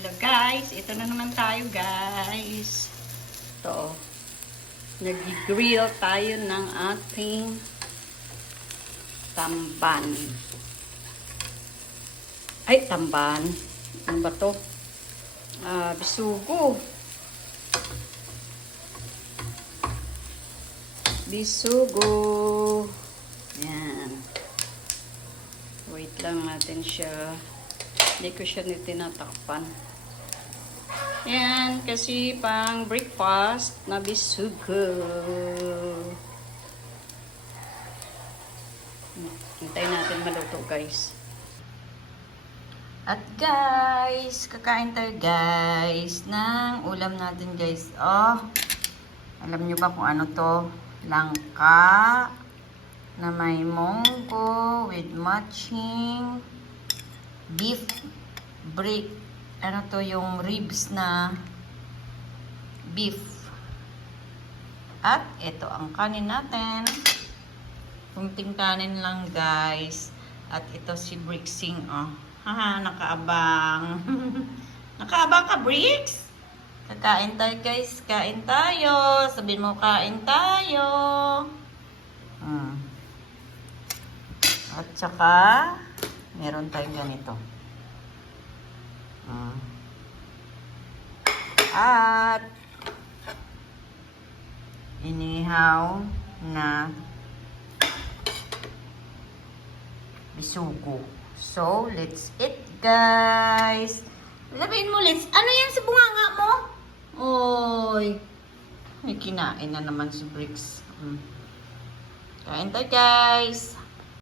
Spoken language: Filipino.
Hello guys, ito na naman tayo guys. Ito, nag-grill tayo ng ating tamban. Ay, tamban. Ano ba to? Bisugo. Bisugo. Yan. Wait lang natin siya. Hindi ko siya tinatakpan. Yan, kasi pang breakfast na bisugo. Hintayin natin maluto guys. At guys, kakain tayo guys ng ulam natin guys. Oh, alam nyo ba kung ano to? Langka na may munggo with matching beef break. Ano to, yung ribs na beef. At ito ang kanin natin. Kunting kanin lang guys. At ito si Brixing, oh. Haha, nakaabang. Nakaabang ka, Brix? Kakain tayo guys. Kain tayo. Sabihin mo, kain tayo. At saka meron tayong ganito. At inihaw na bisugo. So, let's eat, guys. Sabihin mo, let's... Ano yan sa bunganga mo? Oy. May kinain na naman si Brix. Kain tayo, guys.